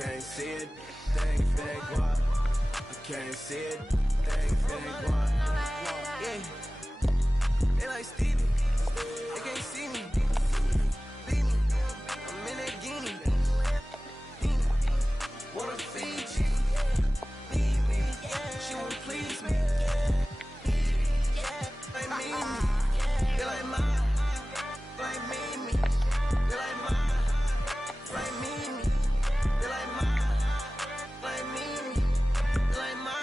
can't see it, thing fake what? I can't see it, thing fake what? Yeah, they like Stevie, they can't see me. Beat me, I'm in that guinea. Wanna feed you, need me, she won't please me. Like me, they like mine, like me. They like mine, like me. They like mine, like me. They like mine.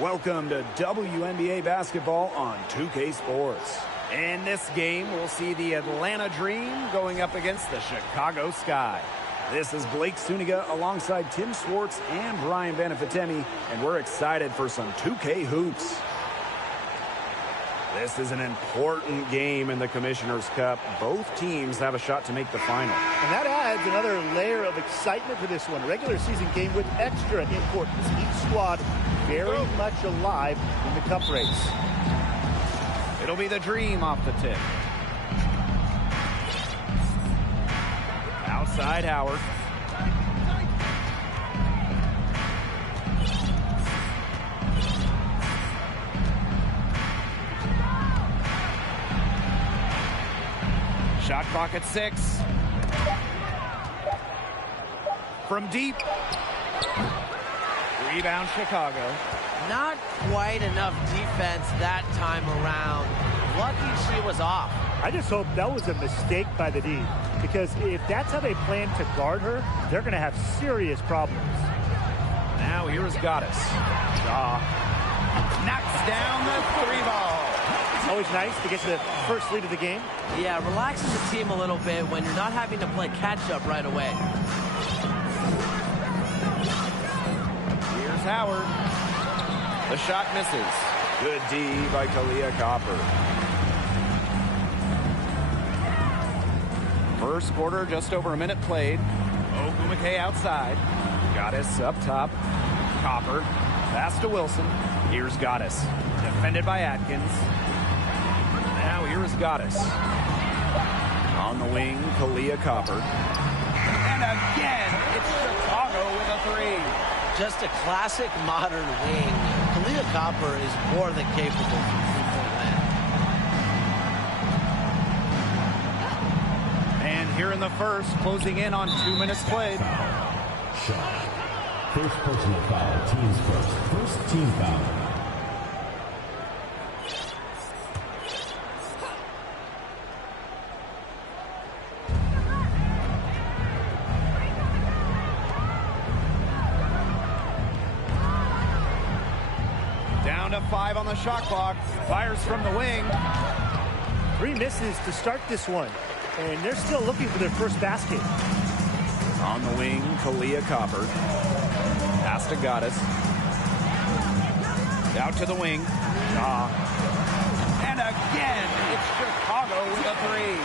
Welcome to WNBA basketball on 2K Sports. In this game, we'll see the Atlanta Dream going up against the Chicago Sky. This is Blake Suniga alongside Tim Swartz and Brian Benefitemi, and we're excited for some 2K hoops. This is an important game in the Commissioner's Cup. Both teams have a shot to make the final. And that adds another layer of excitement to this one. Regular season game with extra importance. Each squad very much alive in the cup race. It'll be the Dream off the tip. Outside Howard. Shot clock at 6. From deep. Rebound Chicago. Not quite enough defense that time around. Lucky she was off. I just hope that was a mistake by the D, because if that's how they plan to guard her, they're going to have serious problems. Now here's Goddess. Shaw knocks down the 3-ball. It's always nice to get the first lead of the game. Yeah, relaxes the team a little bit when you're not having to play catch-up right away. Here's Howard. The shot misses. Good D by Kalia Copper. First quarter, just over a minute played. Ogumake outside. Goddess up top. Copper. Pass to Wilson. Here's Goddess. Defended by Atkins. Now here's Goddess. On the wing, Kalia Copper. And again, it's Chicago with a 3. Just a classic modern wing. Kalia Copper is more than capable from three-point land. And here in the first, closing in on 2 minutes played. Shot. First personal foul, team's first. First team foul. Down to 5 on the shot clock. Fires from the wing. 3 misses to start this one, and they're still looking for their first basket. On the wing, Kalia Copper. Pass to Goddess. Out to the wing. And again, it's Chicago with a 3.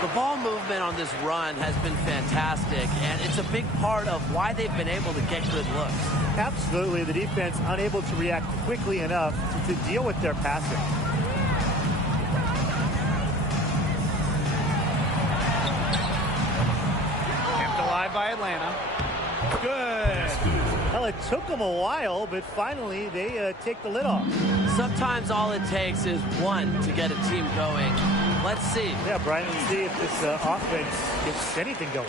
The ball movement on this run has been fantastic, and it's a big part of why they've been able to get good looks. Absolutely, the defense unable to react quickly enough to deal with their passing. Kept alive by Atlanta. it took them a while, but finally they take the lid off. Sometimes all it takes is one to get a team going. Let's see. Yeah, Brian, let's see if this offense gets anything going.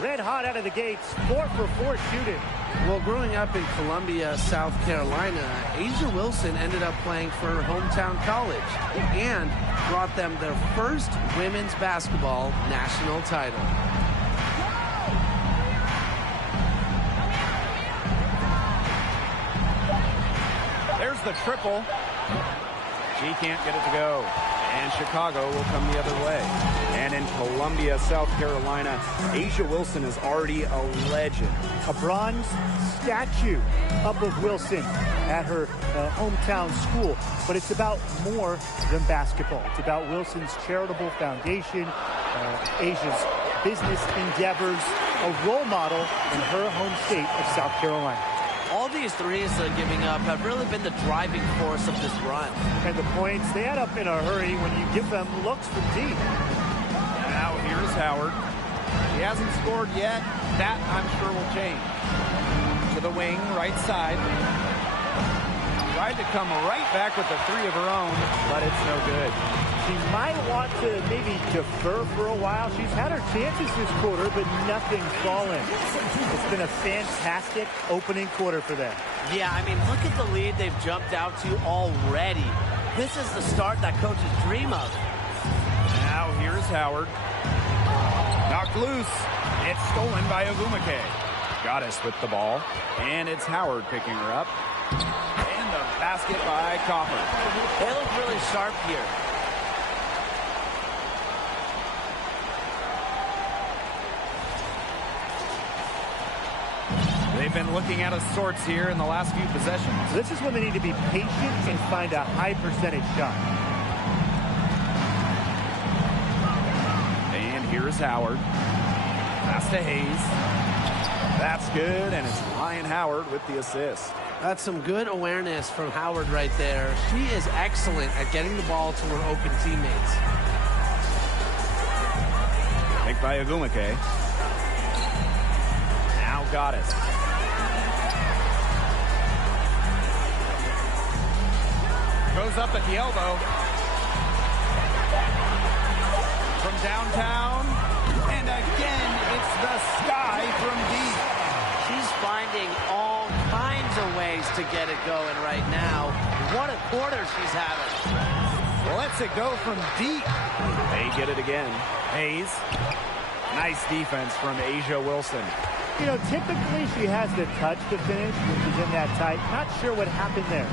Red hot out of the gates, 4 for 4 shooting. Well, growing up in Columbia, South Carolina, A'ja Wilson ended up playing for her hometown college and brought them their first women's basketball national title. There's the triple. She can't get it to go. And Chicago will come the other way. And in Columbia, South Carolina, A'ja Wilson is already a legend. A bronze statue up of Wilson at her hometown school. But it's about more than basketball. It's about Wilson's charitable foundation, A'ja's business endeavors, a role model in her home state of South Carolina. All these threes they're giving up have really been the driving force of this run. And the points, they add up in a hurry when you give them looks from deep. Now here's Howard. He hasn't scored yet. That, I'm sure, will change. To the wing, right side. Tried to come right back with the three of her own, but it's no good. She might want to maybe defer for a while. She's had her chances this quarter, but nothing's fallen. It's been a fantastic opening quarter for them. Yeah, I mean, look at the lead they've jumped out to already. This is the start that coaches dream of. Now here's Howard. Knocked loose. It's stolen by Ogumake. Goddess with the ball. And it's Howard picking her up. And the basket by Copper. They look really sharp here. They've been looking out of sorts here in the last few possessions. This is when they need to be patient and find a high percentage shot. And here's Howard. Pass to Hayes. That's good, and it's Ryan Howard with the assist. That's some good awareness from Howard right there. She is excellent at getting the ball to her open teammates. Picked by Ogumake. Now Goddess. Goes up at the elbow. From downtown. And again, it's the sky from deep. She's finding all kinds of ways to get it going right now. What a quarter she's having. Lets it go from deep. They get it again. Hayes. Nice defense from A'ja Wilson. You know, typically she has the touch to finish when she's in that tight. Not sure what happened there.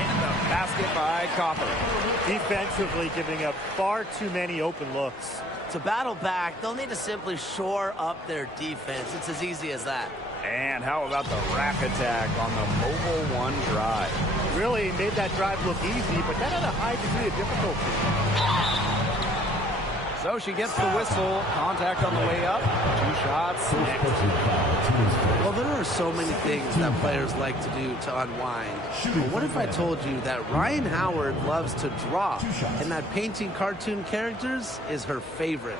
And the basket by Copper. Defensively giving up far too many open looks. To battle back, they'll need to simply shore up their defense. It's as easy as that. And how about the rack attack on the mobile one drive? Really made that drive look easy, but that had a high degree of difficulty. So she gets the whistle. Contact on the way up. 2 shots. Well, there are so many things that players like to do to unwind. But what if I told you that Ryan Howard loves to draw, and that painting cartoon characters is her favorite?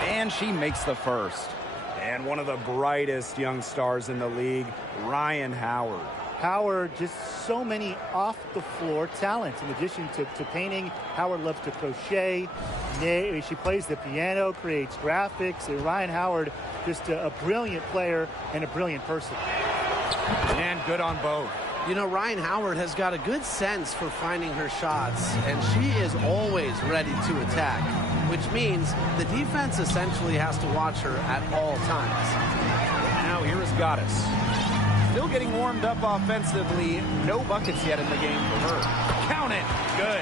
And she makes the first. And one of the brightest young stars in the league, Ryan Howard. Howard, just so many off-the-floor talents. In addition to painting, Howard loves to crochet. She plays the piano, creates graphics. Ryan Howard, just a brilliant player and a brilliant person. And good on both. You know, Ryan Howard has got a good sense for finding her shots, and she is always ready to attack, which means the defense essentially has to watch her at all times. Now here is Goddess. Still getting warmed up offensively. No buckets yet in the game for her. Count it. Good.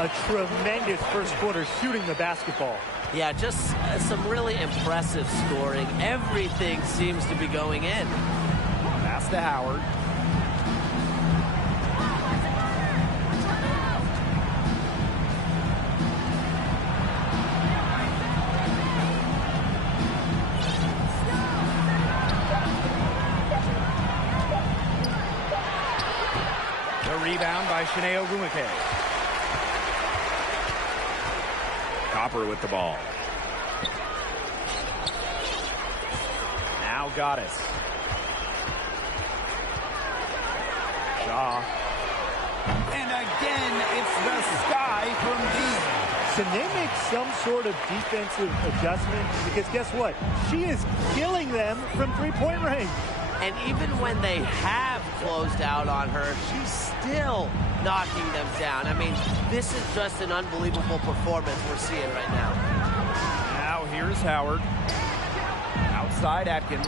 A tremendous first quarter shooting the basketball. Yeah, just some really impressive scoring. Everything seems to be going in. Pass to Howard. rebound by Shanae Ogwumike. Copper with the ball. Now Goddess. Shaw. And again, it's the sky from deep. Can they make some sort of defensive adjustment? Because guess what? She is killing them from three-point range. And even when they have closed out on her, she's still knocking them down. I mean, this is just an unbelievable performance we're seeing right now. Now here's Howard. Outside Atkins.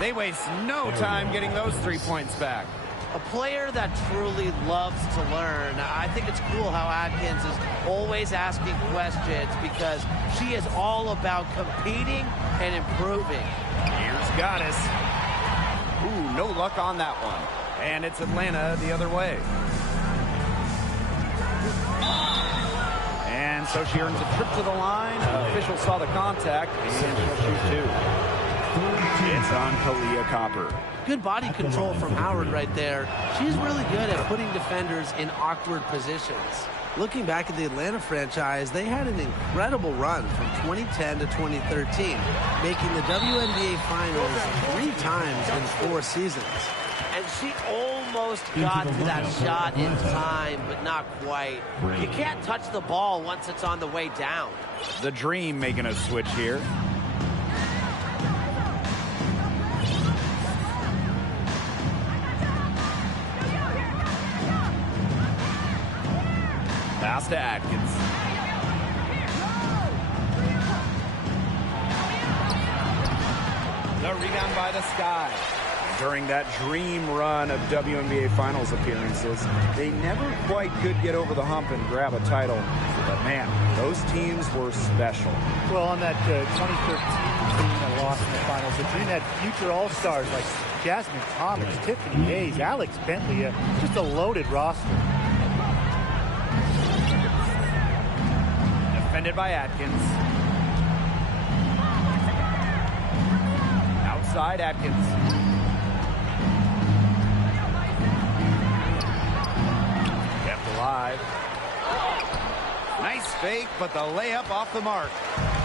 They waste no time getting those 3 points back. A player that truly loves to learn. I think it's cool how Atkins is always asking questions because she is all about competing and improving. Here's Goddess. Ooh, no luck on that one. And it's Atlanta the other way. And so she earns a trip to the line. Officials saw the contact, and she'll shoot two. It's on Kalia Copper. Good body control from Howard right there. She's really good at putting defenders in awkward positions. Looking back at the Atlanta franchise, they had an incredible run from 2010 to 2013, making the WNBA Finals 3 times in 4 seasons. And she almost got to that shot in time, but not quite. You can't touch the ball once it's on the way down. The Dream making a switch here. Pass to Atkins. The rebound by the Sky. During that dream run of WNBA Finals appearances, they never quite could get over the hump and grab a title. But man, those teams were special. Well, on that 2013 team that lost in the finals, the Dream had future All-Stars like Jasmine Thomas, Tiffany Hayes, Alex Bentley, just a loaded roster. Defended by Atkins. Outside Atkins. Kept alive. Nice fake, but the layup off the mark.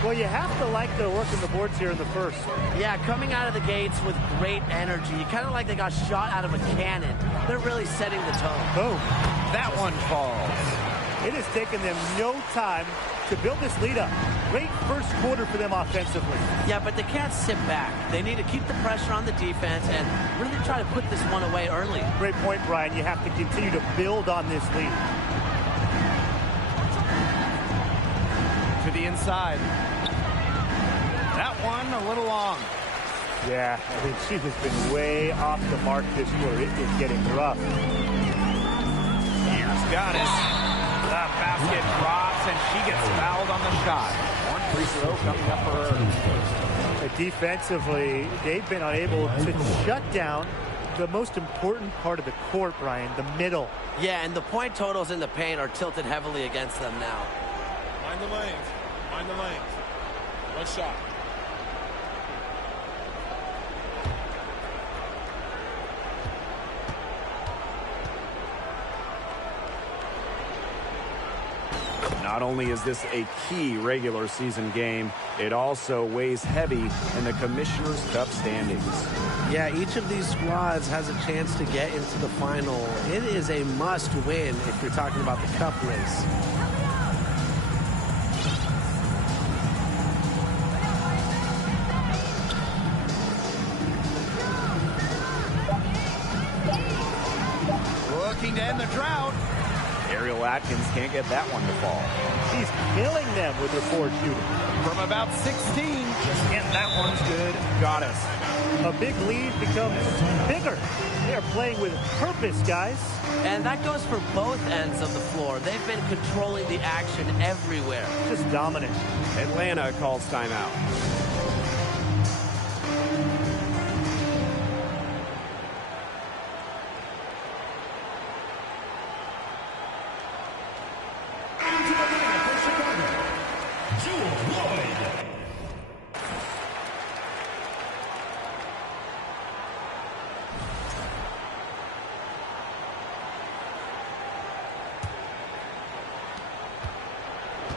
Well, you have to like their work in the boards here in the first. Yeah, coming out of the gates with great energy. Kind of like they got shot out of a cannon. They're really setting the tone. Boom. That one falls. It has taken them no time to build this lead up. Great first quarter for them offensively. Yeah, but they can't sit back. They need to keep the pressure on the defense and really try to put this one away early. Great point, Brian. You have to continue to build on this lead. To the inside. That one a little long. Yeah, I think she has been way off the mark this quarter. It is getting rough. Here's Goddess. The basket drops, and she gets fouled on the shot. One free throw coming up for her. Defensively, they've been unable to shut down the most important part of the court, Brian, the middle. Yeah, and the point totals in the paint are tilted heavily against them now. Mind the lanes. Mind the lanes. One shot. Not only is this a key regular season game, it also weighs heavy in the Commissioner's Cup standings. Yeah, each of these squads has a chance to get into the final. It is a must-win if you're talking about the cup race. Looking to end the drought. Ariel Atkins can't get that one to fall. She's killing them with her forward shooting. From about 16, and that one's good. Goddess. A big lead becomes bigger. They are playing with purpose, guys. And that goes for both ends of the floor. They've been controlling the action everywhere. Just dominant. Atlanta calls timeout.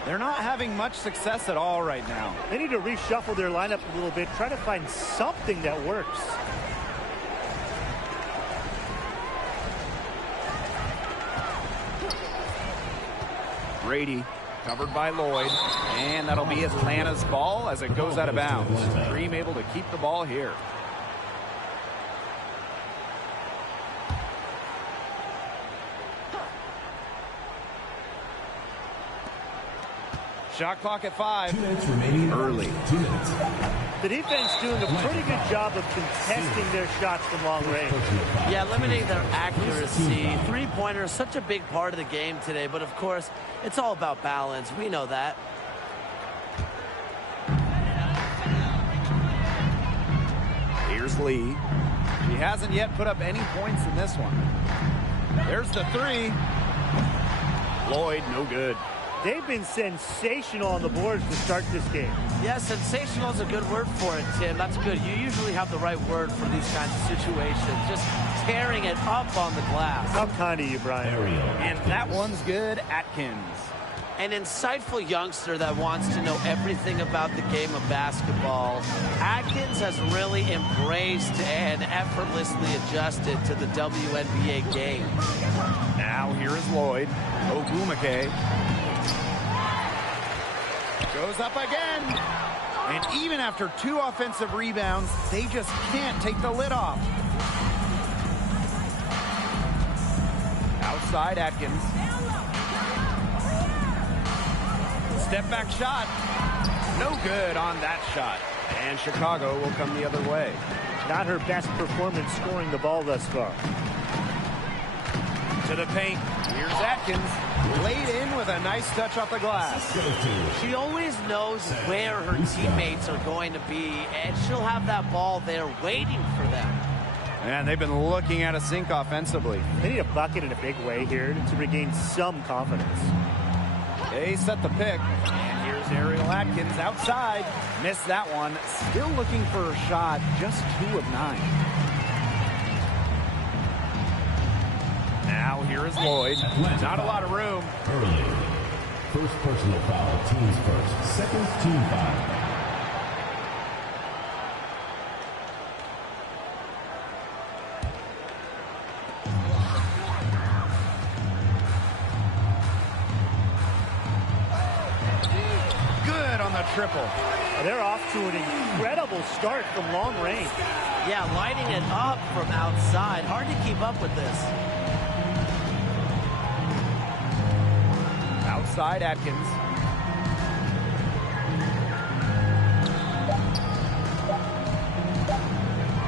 They're not having much success at all right now. They need to reshuffle their lineup a little bit, try to find something that works. Brady covered by Lloyd, and that'll be Atlanta's ball as it goes out of bounds. Dream able to keep the ball here. Shot clock at 5. 2 minutes remaining. Early. 2 minutes. The defense doing a pretty good job of contesting their shots from long range. Yeah, limiting their accuracy. Three-pointer is such a big part of the game today, but of course, it's all about balance. We know that. Here's Lee. She hasn't yet put up any points in this one. There's the 3. Lloyd, no good. They've been sensational on the boards to start this game. Yeah, sensational is a good word for it, Tim. That's good. You usually have the right word for these kinds of situations. Just tearing it up on the glass. How kind of you, Brian. And that one's good. Atkins. An insightful youngster that wants to know everything about the game of basketball. Atkins has really embraced and effortlessly adjusted to the WNBA game. Now here is Lloyd. Ogumake goes up again. And even after 2 offensive rebounds, they just can't take the lid off. Outside Atkins. Step back shot. No good on that shot. And Chicago will come the other way. Not her best performance scoring the ball thus far. To the paint. Here's Atkins. Laid in with a nice touch off the glass. She always knows where her teammates are going to be, and she'll have that ball there waiting for them. And they've been looking at a sink offensively. They need a bucket in a big way here to regain some confidence. They set the pick. And here's Ariel Atkins outside. Missed that one. Still looking for a shot. Just 2 of 9. Now here is Lloyd. Not a lot of room. Early. First personal foul. Teams first. Second team foul. Good on the triple. They're off to an incredible start from long range. Yeah, lighting it up from outside. Hard to keep up with this. Outside Atkins.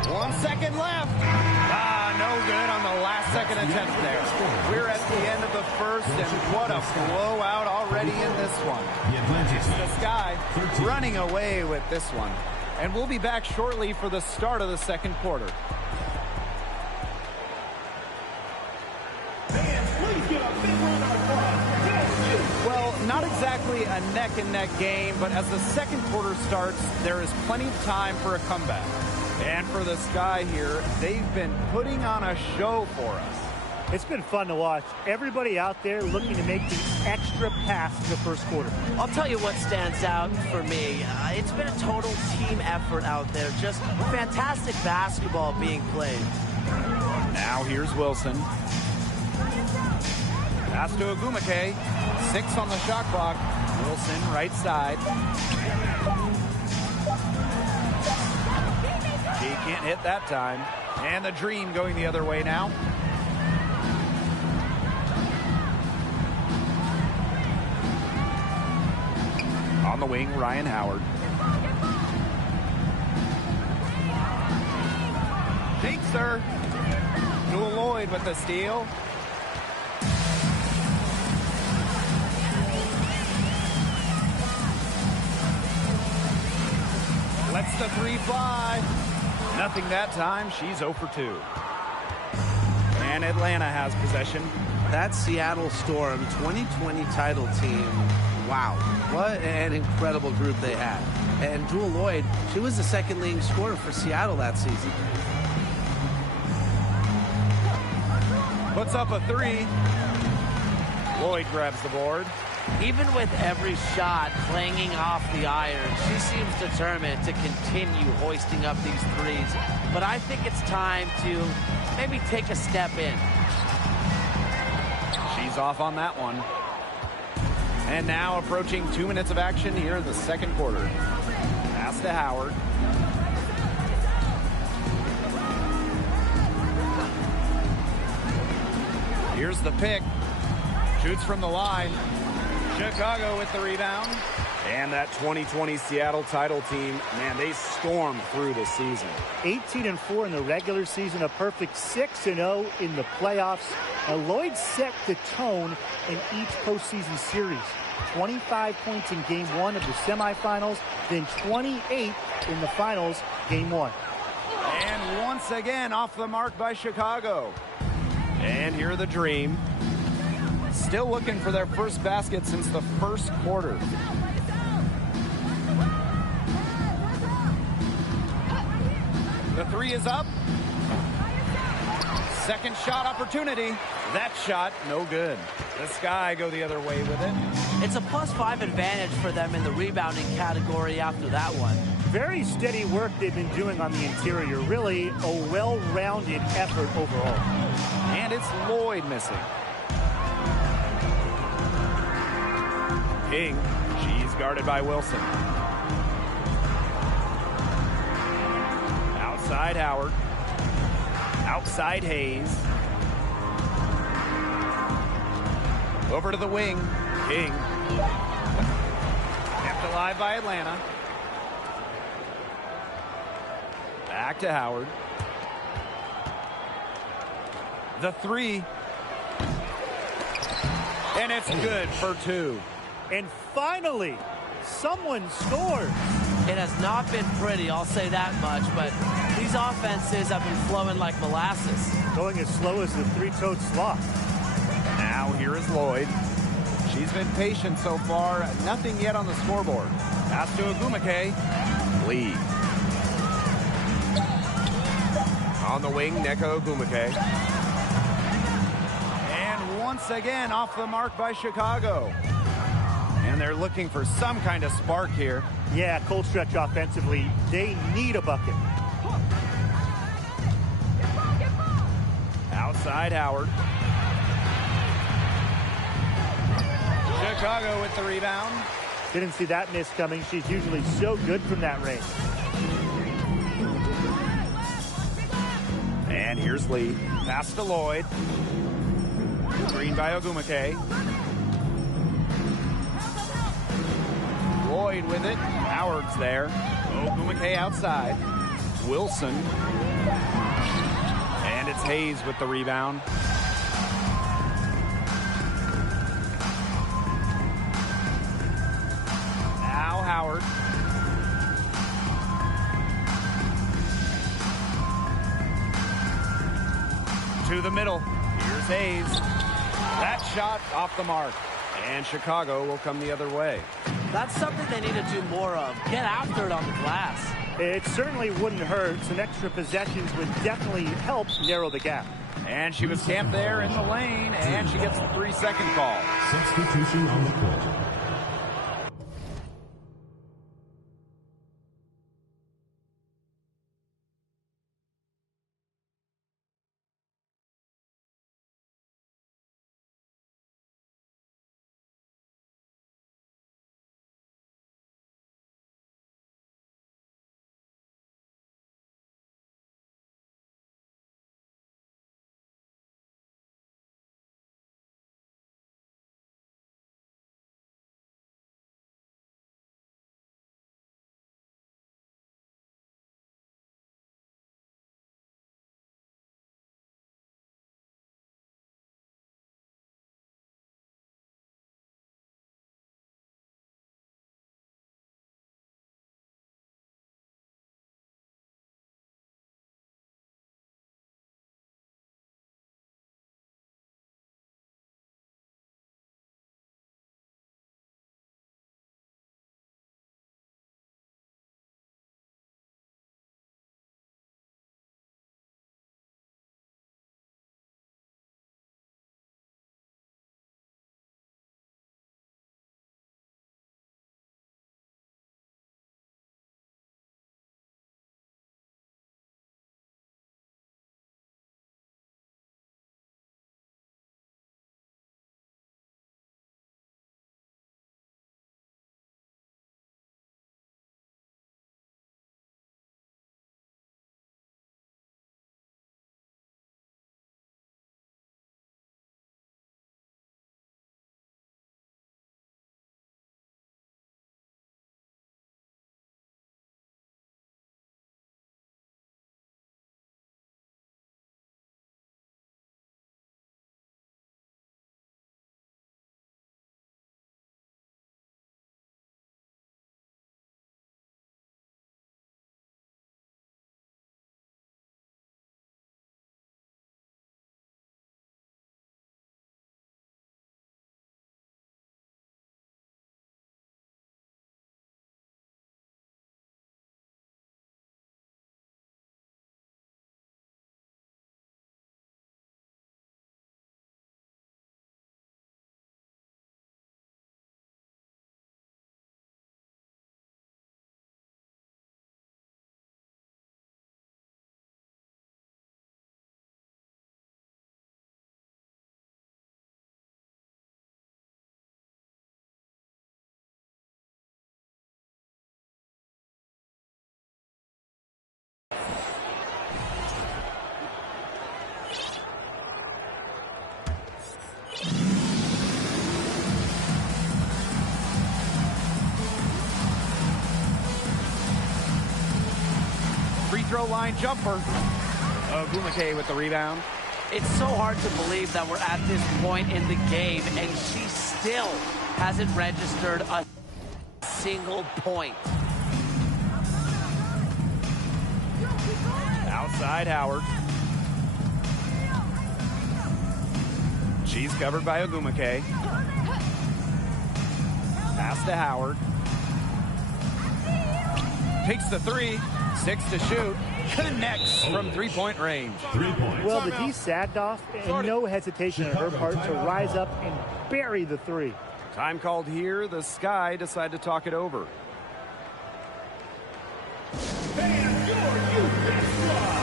One second left. No good on the last second attempt there. We're at the end of the first, and what a blowout already in this one. The Sky running away with this one. And we'll be back shortly for the start of the second quarter. Well, not exactly a neck-and-neck game, but as the second quarter starts, there is plenty of time for a comeback. And for the Sky here, they've been putting on a show for us. It's been fun to watch. Everybody out there looking to make the extra pass in the first quarter. I'll tell you what stands out for me. It's been a total team effort out there. Just fantastic basketball being played. Now here's Wilson. Pass to Ogumake. 6 on the shot clock. Wilson right side. He can't hit that time. And the Dream going the other way now. On the wing, Ryan Howard. Takes her. Jewel Lloyd with the steal. Lets the 3 fly. Nothing that time. She's 0 for 2. And Atlanta has possession. That Seattle Storm 2020 title team, wow, what an incredible group they had. And Jewel Lloyd, she was the second leading scorer for Seattle that season. Puts up a 3. Lloyd grabs the board. Even with every shot clanging off the iron, she seems determined to continue hoisting up these threes. But I think it's time to maybe take a step in. She's off on that one. And now approaching 2 minutes of action here in the second quarter. Pass to Howard. Here's the pick. Shoots from the line. Chicago with the rebound. And that 2020 Seattle title team, man, they stormed through the season. 18-4 in the regular season, a perfect 6-0 in the playoffs. Lloyd set the tone in each postseason series. 25 points in game 1 of the semifinals, then 28 in the finals, game 1. And once again off the mark by Chicago. And here the Dream. Still looking for their first basket since the first quarter. The three is up. Second shot opportunity. That shot, no good. The Sky go the other way with it. It's a +5 advantage for them in the rebounding category after that one. Very steady work they've been doing on the interior. Really a well-rounded effort overall. And it's Lloyd missing. King, she's guarded by Wilson. Outside Howard. Outside Hayes. Over to the wing. King. Kept alive by Atlanta. Back to Howard. The three. And it's good for two. And finally, someone scores. It has not been pretty, I'll say that much, but these offenses have been flowing like molasses. Going as slow as the three-toed sloth. Now here is Lloyd. She's been patient so far. Nothing yet on the scoreboard. Pass to Agumake. Lead. On the wing, Neko Agumake. And once again off the mark by Chicago. And they're looking for some kind of spark here. Yeah, cold stretch offensively. They need a bucket. Outside Howard. Chicago with the rebound. Didn't see that miss coming. She's usually so good from that range. And here's Lee. Pass to Lloyd. Screen by Ogumake. Lloyd with it. Howard's there. Ogumake outside. Wilson. And it's Hayes with the rebound. Now Howard. To the middle. Here's Hayes. That shot off the mark. And Chicago will come the other way. That's something they need to do more of. Get after it on the glass. It certainly wouldn't hurt. Some extra possessions would definitely help narrow the gap. And she was camped there in the lane, and she gets the 3-second call. Substitution on the court. free throw line jumper. Ogumake with the rebound. It's so hard to believe that we're at this point in the game, and she still hasn't registered a single point. Outside Howard. She's covered by Ogumake. Pass to Howard. Takes the three. 6 to shoot. Connects from three-point range. 3 points. Well, the D sagged off, and no hesitation on her part to rise up and bury the three. Time called here. The Sky decide to talk it over. And your youth squad.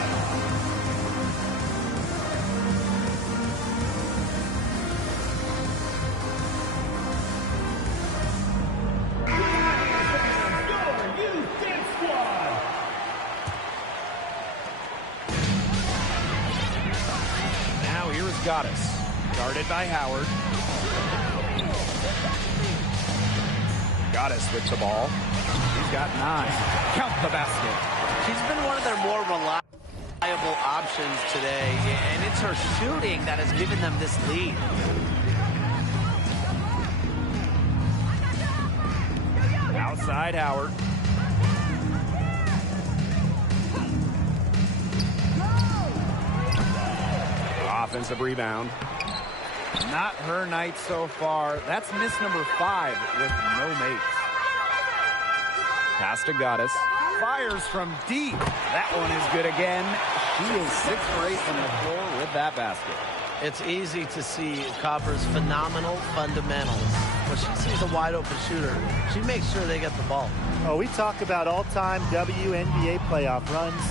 Now here's Goddess. Guarded by Howard. Goddess with the ball. She's got 9. Count the basket. She's been one of their more reliable options today, and it's her shooting that has given them this lead. Outside Howard. Offensive rebound. Not her night so far. That's miss number 5 with no mates. Pass to Goddess. Fires from deep. That one is good again. She is 6 for 8 from the floor with that basket. It's easy to see Copper's phenomenal fundamentals. When she sees a wide-open shooter, she makes sure they get the ball. Oh, we talk about all-time WNBA playoff runs.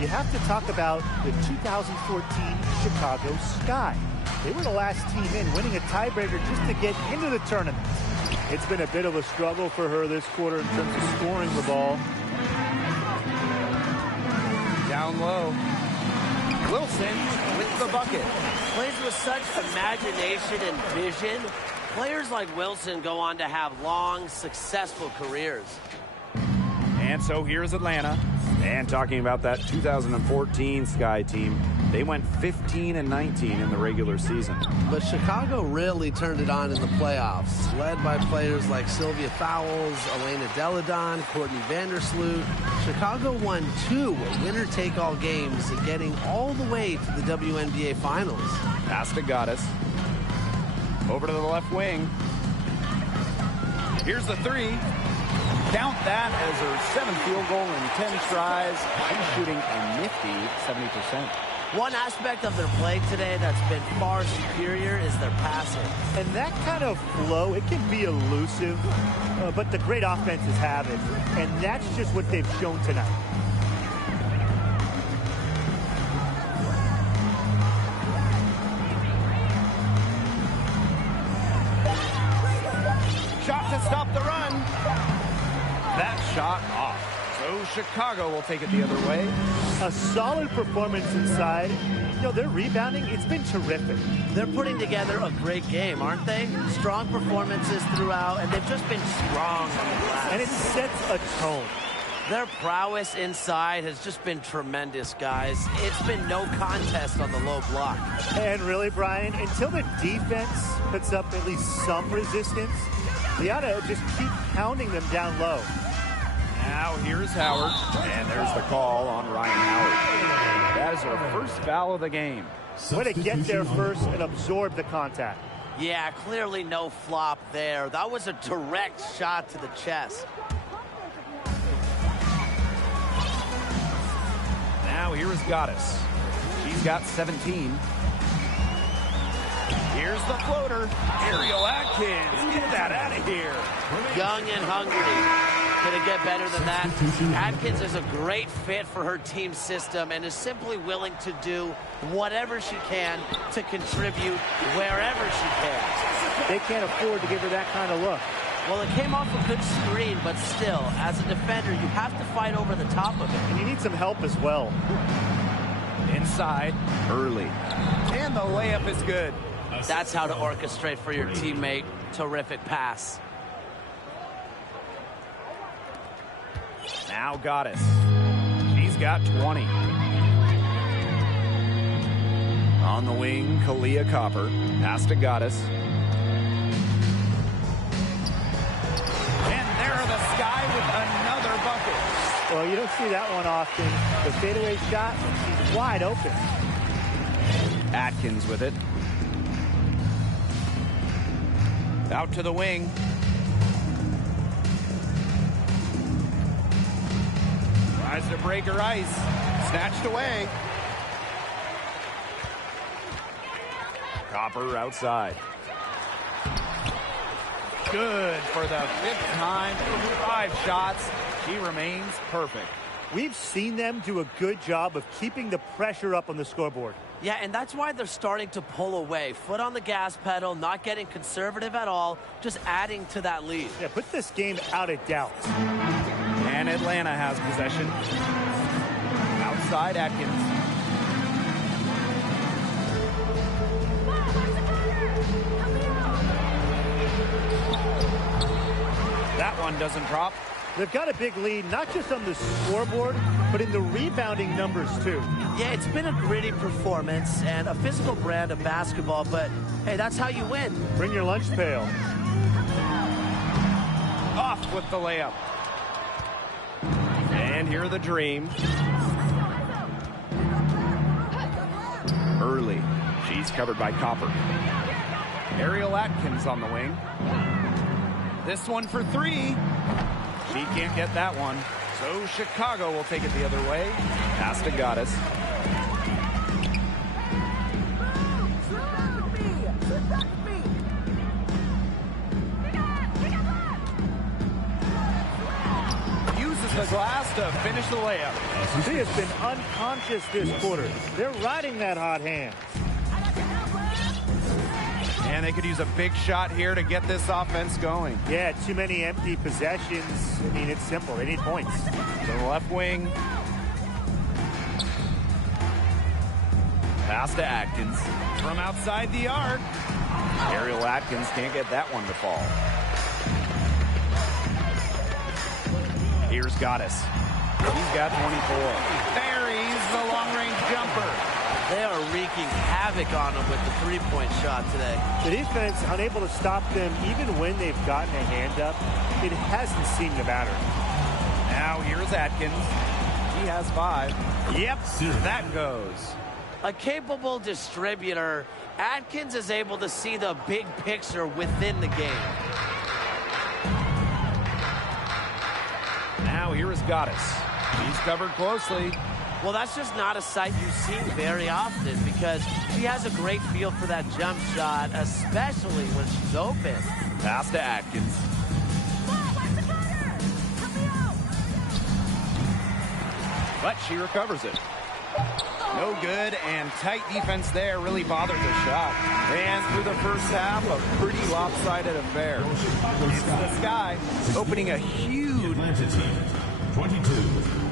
You have to talk about the 2014 Chicago Sky. They were the last team in, winning a tiebreaker just to get into the tournament. It's been a bit of a struggle for her this quarter in terms of scoring the ball. Down low. Wilson with the bucket. Plays with such imagination and vision. Players like Wilson go on to have long, successful careers. And so here's Atlanta. And talking about that 2014 Sky team, they went 15-19 in the regular season. But Chicago really turned it on in the playoffs, led by players like Sylvia Fowles, Elena Deladon, Courtney Vandersloot. Chicago won 2 winner-take-all games, getting all the way to the WNBA Finals. Pass to Goddess. Over to the left wing. Here's the 3. Count that as her 7th field goal in 10 tries. She's shooting a nifty 70%. One aspect of their play today that's been far superior is their passing. And that kind of flow, it can be elusive, but the great offenses have it. And that's just what they've shown tonight. Shot to stop the run. That shot off. So Chicago will take it the other way. A solid performance inside. You know, their rebounding, it's been terrific. They're putting together a great game, aren't they? Strong performances throughout, and they've just been strong on the glass. And it sets a tone. Their prowess inside has just been tremendous, guys. It's been no contest on the low block. And really, Brian, until the defense puts up at least some resistance, they ought to just keep pounding them down low. Now here's Howard, and there's the call on Ryan Howard. That is her first foul of the game. Way to get there first and absorb the contact. Yeah, clearly no flop there. That was a direct shot to the chest. Now here's Goddess. She's got 17. Here's the floater. Ariel Atkins. Get that out of here. Young and hungry. Could it get better than that? Atkins is a great fit for her team system and is simply willing to do whatever she can to contribute wherever she can. They can't afford to give her that kind of look. Well, it came off a good screen, but still, as a defender, you have to fight over the top of it. And you need some help as well. Inside, early. And the layup is good. That's how to orchestrate for your teammate. Terrific pass. Now Goddess. She's got 20. On the wing, Kalia Copper. Pass to Goddess. And there the Sky with another bucket. Well, you don't see that one often. The fadeaway shot, she's wide open. Atkins with it. Out to the wing. Tries to break her ice. Snatched away. Copper outside. Good for the 5th time. 5 shots. She remains perfect. We've seen them do a good job of keeping the pressure up on the scoreboard. Yeah, and that's why they're starting to pull away. Foot on the gas pedal, not getting conservative at all, just adding to that lead. Yeah, put this game out of doubt. And Atlanta has possession. Outside Atkins. That one doesn't drop. They've got a big lead, not just on the scoreboard, but in the rebounding numbers, too. Yeah, it's been a gritty performance and a physical brand of basketball, but, hey, that's how you win. Bring your lunch pail. Off with the layup. And here the Dream. Early. She's covered by Copper. Ariel Atkins on the wing. This one for 3. She can't get that one. So Chicago will take it the other way. Pass to Goddess. Uses the glass to finish the layup. She has been unconscious this quarter. They're riding that hot hand. And they could use a big shot here to get this offense going. Yeah, too many empty possessions. I mean, it's simple. They need points. To the left wing. Pass to Atkins. From outside the arc. Ariel Atkins can't get that one to fall. Here's Goddess. He's got 24. Buries the long-range jumper. They are wreaking havoc on them with the three-point shot today. The defense unable to stop them even when they've gotten a hand up. It hasn't seemed to matter. Now here's Atkins. He has 5. Yep, that goes. A capable distributor, Atkins is able to see the big picture within the game. Now here is Goddess. She's covered closely. Well, that's just not a sight you see very often because she has a great feel for that jump shot, especially when she's open. Pass to Atkins. But she recovers it. No good, and tight defense there really bothered the shot. And through the first half, a pretty lopsided affair. It's the Sky opening a huge... Atlanta team, 22.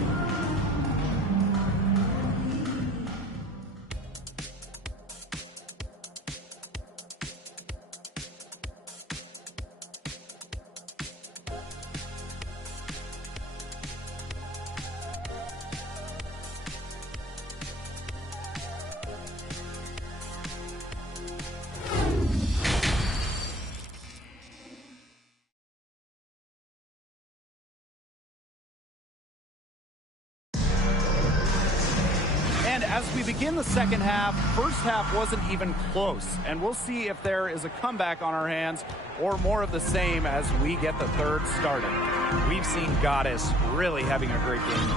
As we begin the second half, first half wasn't even close, and we'll see if there is a comeback on our hands or more of the same as we get the third started. We've seen Goddess really having a great game.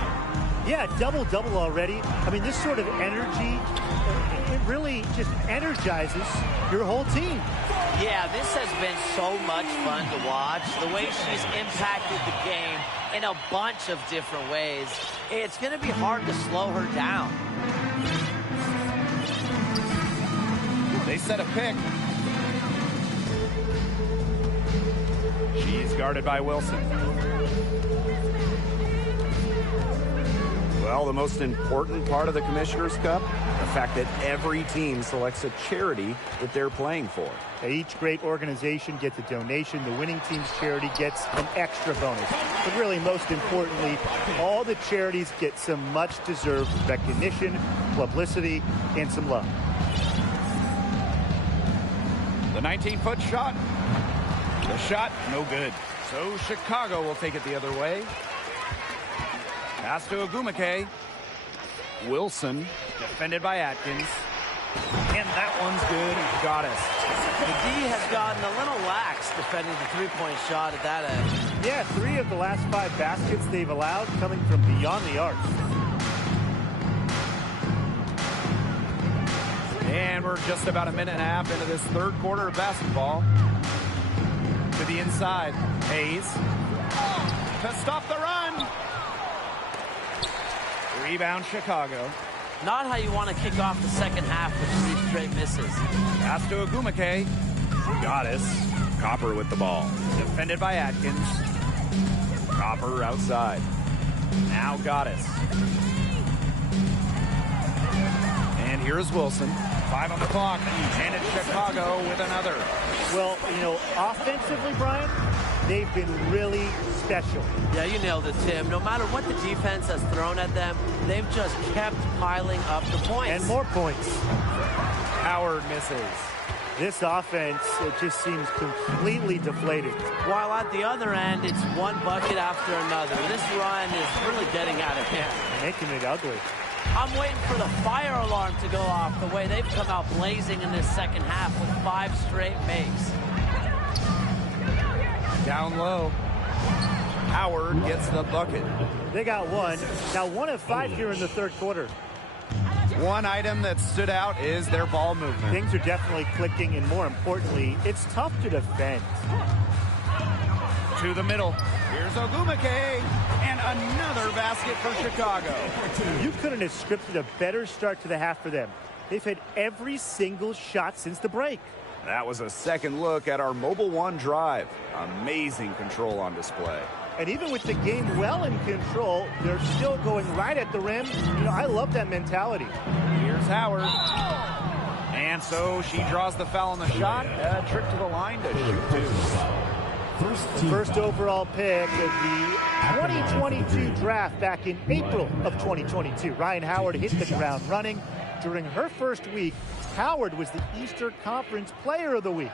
Yeah, double-double already. I mean, this sort of energy, it really just energizes your whole team. Yeah, this has been so much fun to watch. The way she's impacted the game in a bunch of different ways. It's going to be hard to slow her down. They set a pick. She's guarded by Wilson. Well, the most important part of the Commissioner's Cup, the fact that every team selects a charity that they're playing for. Each great organization gets a donation. The winning team's charity gets an extra bonus. But really, most importantly, all the charities get some much-deserved recognition, publicity, and some love. The 19-foot shot. The shot, no good. So Chicago will take it the other way. Pass to Ogumake. Wilson, defended by Atkins. And that one's good. Goddess. The D has gotten a little lax defending the three-point shot at that end. Yeah, 3 of the last 5 baskets they've allowed coming from beyond the arc. And we're just about a minute and a half into this third quarter of basketball. To the inside. Hayes. To stop the run. Rebound Chicago. Not how you want to kick off the second half with 3 straight misses. Pass to Ogumake. Goddess. Copper with the ball. Defended by Atkins. Copper outside. Now Goddess. And here's Wilson. 5 on the clock. And it's Chicago with another. Well, you know, offensively, Brian, they've been really special. Yeah, you nailed it, Tim. No matter what the defense has thrown at them, they've just kept piling up the points. And more points. Howard misses. This offense, it just seems completely deflated. While at the other end, it's one bucket after another. This run is really getting out of hand. Making it ugly. I'm waiting for the fire alarm to go off the way they've come out blazing in this second half with 5 straight makes. Down low. Howard gets the bucket. They got one. Now 1 of 5 here in the third quarter. One item that stood out is their ball movement. Things are definitely clicking, and more importantly, it's tough to defend. To the middle. Here's Ogumake. And another basket for Chicago. You couldn't have scripted a better start to the half for them. They've hit every single shot since the break. That was a second look at our Mobile One drive. Amazing control on display. And even with the game well in control, they're still going right at the rim. You know, I love that mentality. Here's Howard. And so she draws the foul on the shot. A trip to the line to shoot 2. The first overall pick of the 2022 draft back in April of 2022. Ryan Howard hit the ground running. During her first week, Howard was the Eastern Conference Player of the Week.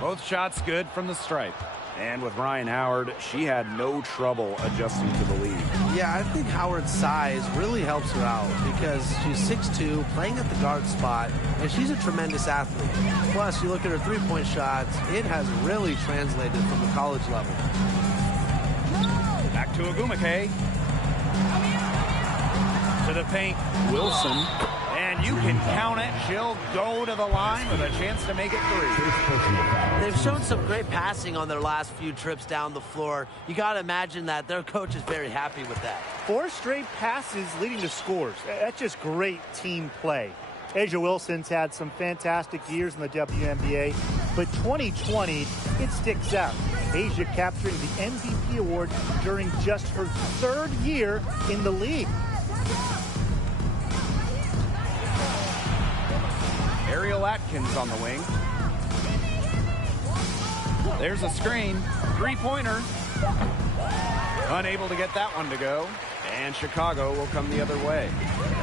Both shots good from the stripe. And with Ryan Howard, she had no trouble adjusting to the lead. Yeah, I think Howard's size really helps her out because she's 6'2", playing at the guard spot, and she's a tremendous athlete. Plus, you look at her three-point shots, it has really translated from the college level. Back to Ogumake. To the paint, Wilson. And you can count it. She'll go to the line with a chance to make it 3. They've shown some great passing on their last few trips down the floor. You got to imagine that their coach is very happy with that. 4 straight passes leading to scores. That's just great team play. A'ja Wilson's had some fantastic years in the WNBA, but 2020, it sticks out. A'ja capturing the MVP award during just her 3rd year in the league. Ariel Atkins on the wing. There's a screen. 3-pointer. Unable to get that one to go. And Chicago will come the other way.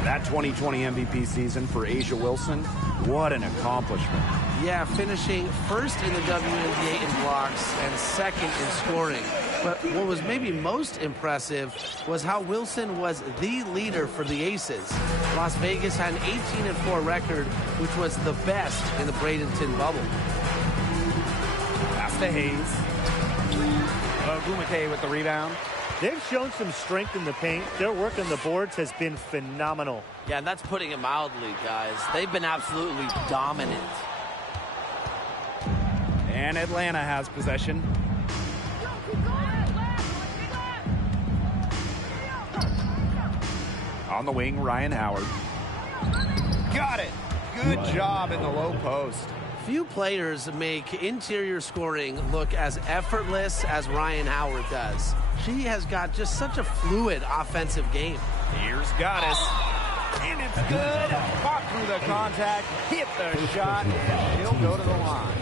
That 2020 MVP season for A'ja Wilson, what an accomplishment. Yeah, finishing first in the WNBA in blocks and second in scoring. But what was maybe most impressive was how Wilson was the leader for the Aces. Las Vegas had an 18-4 record, which was the best in the Bradenton bubble. Pass to Hayes. Ogumake with the rebound. They've shown some strength in the paint. Their work on the boards has been phenomenal. Yeah, and that's putting it mildly, guys. They've been absolutely dominant. And Atlanta has possession. On the wing, Ryan Howard. Got it. Good job in the low post. Few players make interior scoring look as effortless as Ryan Howard does. She has got just such a fluid offensive game. Here's Goddess. And it's good. Fought through the contact, hit the shot, and he'll go to the line.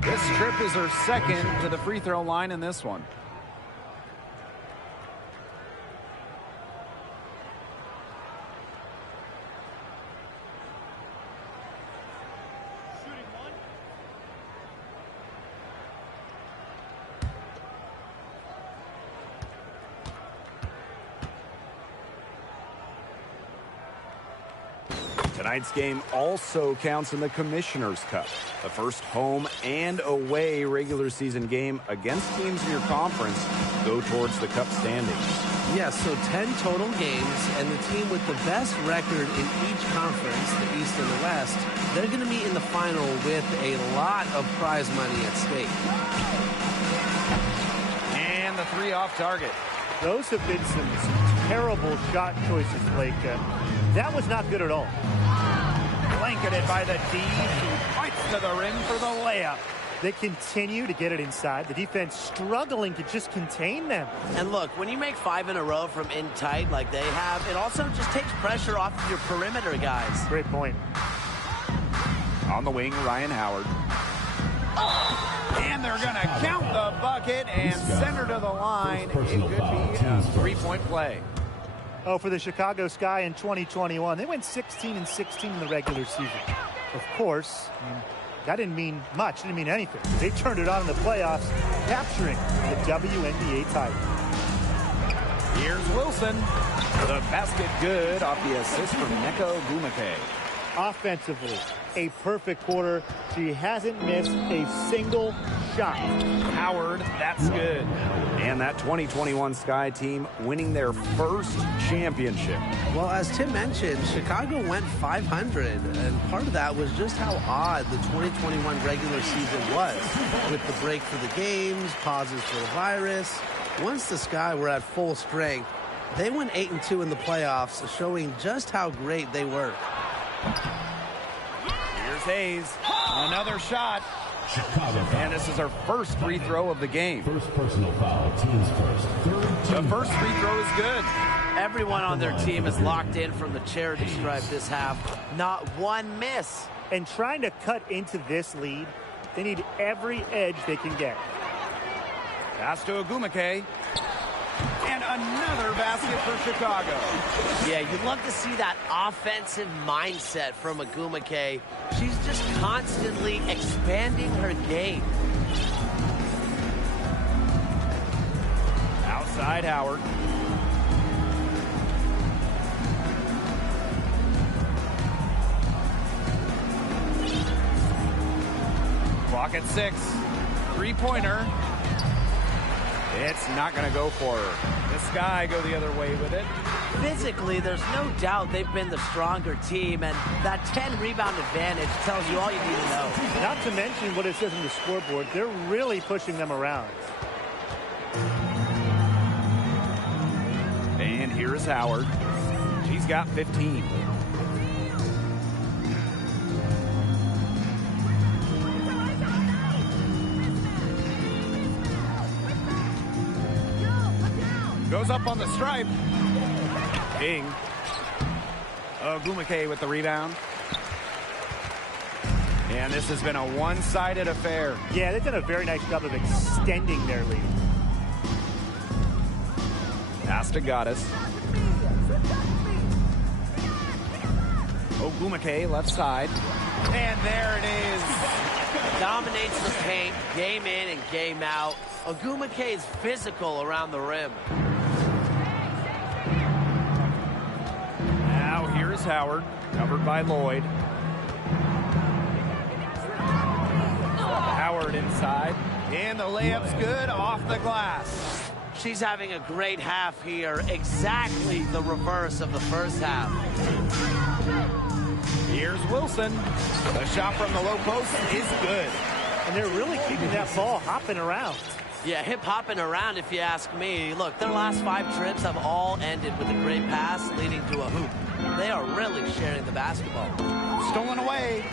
This trip is her second to the free throw line in this one. Tonight's game also counts in the Commissioner's Cup, the first home and away regular season game against teams in your conference go towards the Cup standings. Yes, so 10 total games, and the team with the best record in each conference, the East and the West, they're going to meet in the final with a lot of prize money at stake. And the three off target. Those have been some terrible shot choices, Blake. That was not good at all. Blanketed by the D. She fights to the rim for the layup. They continue to get it inside. The defense struggling to just contain them. And look, when you make 5 in a row from in tight like they have, it also just takes pressure off of your perimeter guys. Great point. On the wing, Ryan Howard. And they're going to count the bucket and send her to the line. It could be a three-point play. Oh, for the Chicago Sky in 2021, they went 16-16 in the regular season. Of course, that didn't mean much. Didn't mean anything. They turned it on in the playoffs, capturing the WNBA title. Here's Wilson. The basket good off the assist from Neko Gumake. Offensively, a perfect quarter. She hasn't missed a single shot. Howard, that's good. And that 2021 Sky team winning their first championship. Well, as Tim mentioned, Chicago went 500, and part of that was just how odd the 2021 regular season was, with the break for the games, pauses for the virus. Once the Sky were at full strength, they went 8-2 in the playoffs, showing just how great they were. Here's Hayes. Another shot. Chicago. And this is her first free throw of the game. First personal foul. Team's first. The first free throw is good. Everyone on their team is locked in from the charity stripe this half. Not one miss. And trying to cut into this lead, they need every edge they can get. Pass to Agumake. And another basket for Chicago. Yeah, you'd love to see that offensive mindset from Agumake. She's just constantly expanding her game. Outside Howard. Clock at 6. Three-pointer. It's not going to go for her. The Sky go the other way with it. Physically, there's no doubt they've been the stronger team, and that 10-rebound advantage tells you all you need to know. Not to mention what it says on the scoreboard, they're really pushing them around. And here's Howard. She's got 15. Goes up on the stripe. King. Gumake with the rebound. And this has been a one-sided affair. Yeah, they've done a very nice job of extending their lead. Pass to Goddess. Gumake left side. And there it is. Dominates the paint, game in and game out. Agumake is physical around the rim. Now here's Howard, covered by Lloyd. Howard inside, and the layup's good off the glass. She's having a great half here, exactly the reverse of the first half. Here's Wilson. The shot from the low post is good. And they're really keeping that ball hopping around. Yeah, hip-hopping around if you ask me. Look, their last 5 trips have all ended with a great pass leading to a hoop. They are really sharing the basketball. Stolen away.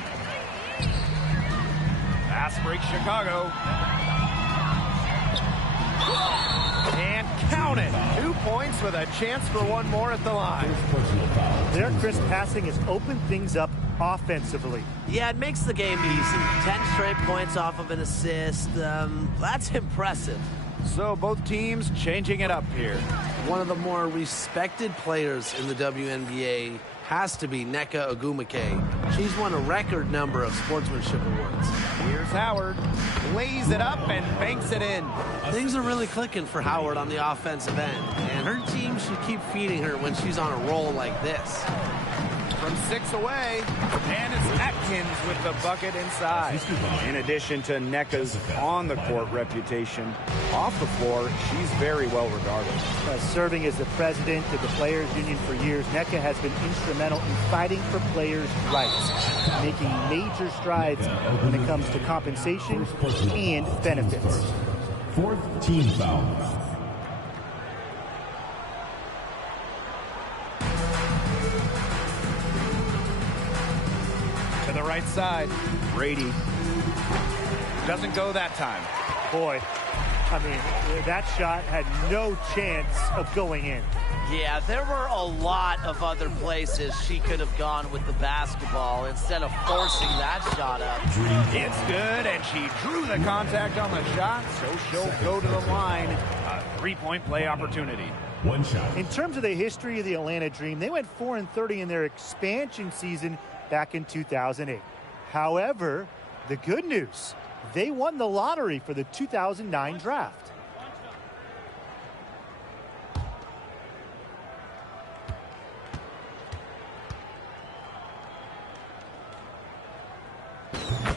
Fast break Chicago. And count it. 2 points with a chance for one more at the line. Their crisp passing has opened things up offensively. Yeah, it makes the game easy. 10 straight points off of an assist. That's impressive. So both teams changing it up here. One of the more respected players in the WNBA has to be Nneka Ogwumike. She's won a record number of sportsmanship awards. Here's Howard. Lays it up and banks it in. Things are really clicking for Howard on the offensive end, and her team should keep feeding her when she's on a roll like this. From 6 away, and it's Atkins with the bucket inside. In addition to Nneka's on-the-court reputation, off the floor, she's very well regarded. Serving as the president of the Players Union for years, Nneka has been instrumental in fighting for players' rights, making major strides when it comes to compensation and benefits. 4th team foul. To the right side, Brady. Doesn't go that time. Boy, I mean, that shot had no chance of going in. Yeah, there were a lot of other places she could have gone with the basketball instead of forcing that shot up. It's good, and she drew the contact on the shot, so she'll go to the line. A 3-point play opportunity. One shot. In terms of the history of the Atlanta Dream, they went 4-30 in their expansion season back in 2008. However, the good news, they won the lottery for the 2009 draft.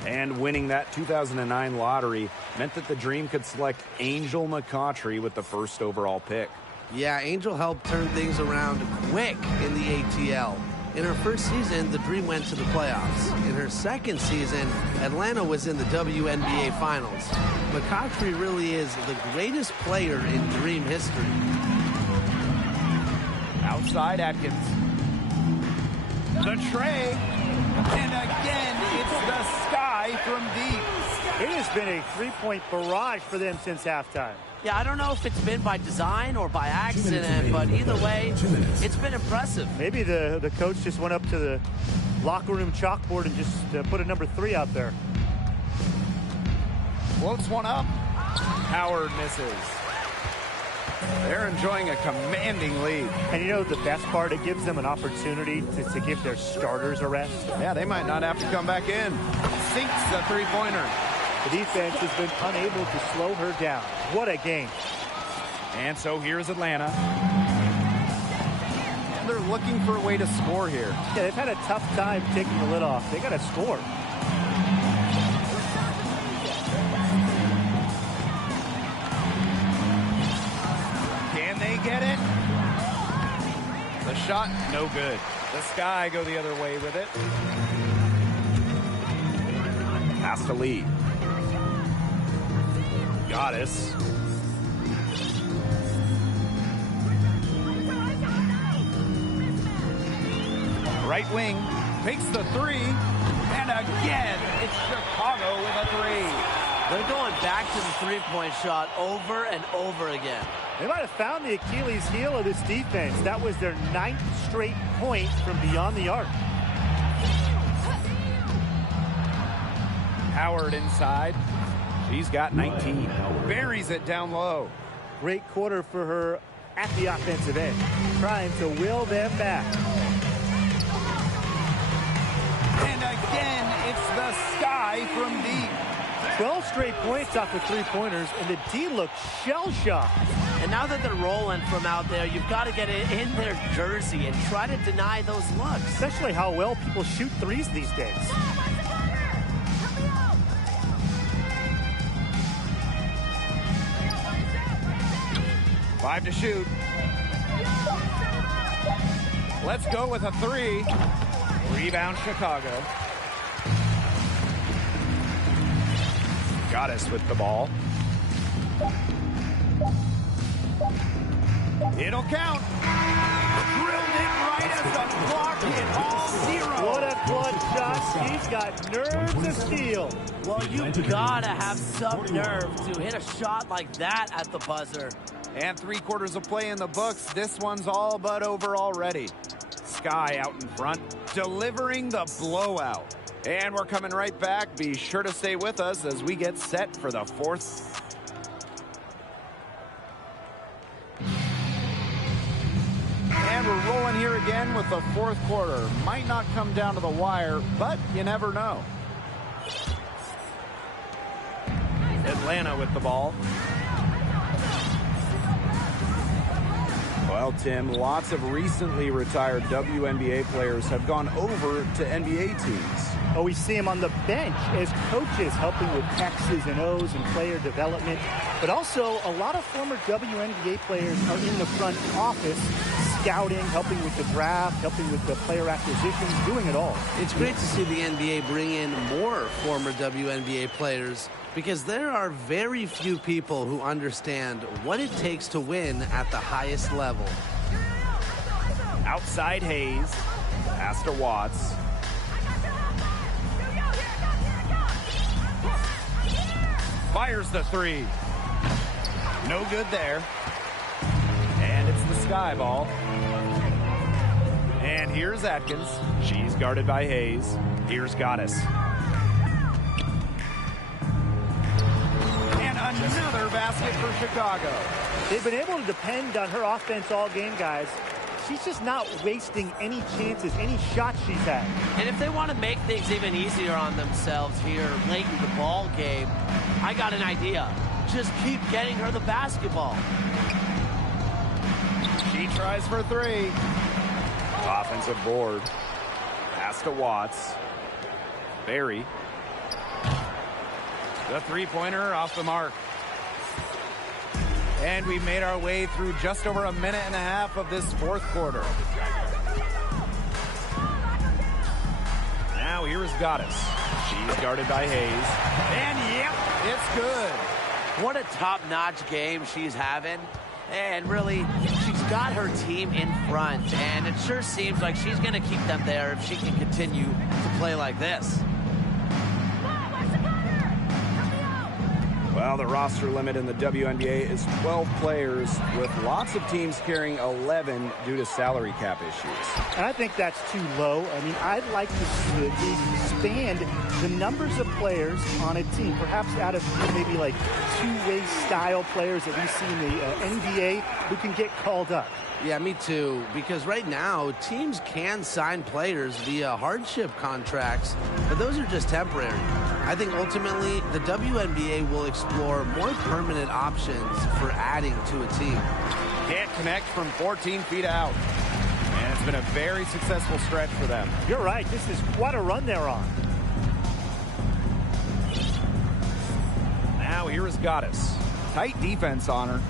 And winning that 2009 lottery meant that the Dream could select Angel McCautry with the first overall pick. Yeah, Angel helped turn things around quick in the ATL. In her first season, the Dream went to the playoffs. In her second season, Atlanta was in the WNBA Finals. McCautry really is the greatest player in Dream history. Outside Atkins. The tray. And again, it's the sky from deep. It has been a 3-point barrage for them since halftime. Yeah, I don't know if it's been by design or by accident, but either way, it's been impressive. Maybe the coach just went up to the locker room chalkboard and just put a number 3 out there. Floats one up. Howard misses. They're enjoying a commanding lead. And you know the best part? It gives them an opportunity to give their starters a rest. Yeah, they might not have to come back in. Sinks the three-pointer. The defense has been unable to slow her down. What a game. And so here's Atlanta. And they're looking for a way to score here. Yeah, they've had a tough time taking the lid off. They got to score. Can they get it? The shot, no good. The Sky go the other way with it. Pass to Lee. Goddess. Right wing takes the 3, and again, it's Chicago with a 3. They're going back to the three-point shot over and over again. They might have found the Achilles heel of this defense. That was their 9th straight point from beyond the arc. Howard inside. She's got 19. Buries it down low. Great quarter for her at the offensive end, trying to will them back. And again, it's the Sky from deep. 12 straight points off the three-pointers, and the D looks shell-shocked. And now that they're rolling from out there, you've got to get it in their jersey and try to deny those looks. Especially how well people shoot threes these days. Five to shoot. Let's go with a 3. Rebound Chicago. Goddess with the ball. It'll count. Drilled it right as the clock hit all zero. What a clutch shot. She's got nerves of steel. Well, you've got to have some nerve to hit a shot like that at the buzzer. And 3/4 of play in the books. This one's all but over already. Sky out in front, delivering the blowout. And we're coming right back. Be sure to stay with us as we get set for the fourth. And we're rolling here again with the fourth quarter. Might not come down to the wire, but you never know. Atlanta with the ball. Well, Tim, lots of recently retired WNBA players have gone over to NBA teams. Oh, we see him on the bench as coaches helping with X's and O's and player development. But also, a lot of former WNBA players are in the front office, scouting, helping with the draft, helping with the player acquisitions, doing it all. It's great to see the NBA bring in more former WNBA players, because there are very few people who understand what it takes to win at the highest level. Outside Hayes. Pass to Watts. Fires the three. No good there. And it's the Sky ball. And here's Atkins. She's guarded by Hayes. Here's Goddess. Another basket for Chicago. They've been able to depend on her offense all game, guys. She's just not wasting any chances, any shots she's had. And if they want to make things even easier on themselves here late in the ball game, I got an idea. Just keep getting her the basketball. She tries for three. Offensive board. Pass to Watts. Barry. The three-pointer off the mark. And we made our way through just over a minute and a half of this fourth quarter. Now here's Goddess. She's guarded by Hayes. And yep, it's good. What a top-notch game she's having. And really, she's got her team in front. And it sure seems like she's going to keep them there if she can continue to play like this. Well, the roster limit in the WNBA is 12 players, with lots of teams carrying 11 due to salary cap issues. And I think that's too low. I mean, I'd like to see expand the numbers of players on a team, perhaps out of maybe like two-way style players that we see in the NBA who can get called up. Yeah, me too, because right now, teams can sign players via hardship contracts, but those are just temporary. I think ultimately, the WNBA will explore more permanent options for adding to a team. Can't connect from 14 feet out. And it's been a very successful stretch for them. You're right. This is quite a run they're on. Now here is Goddess. Tight defense on her.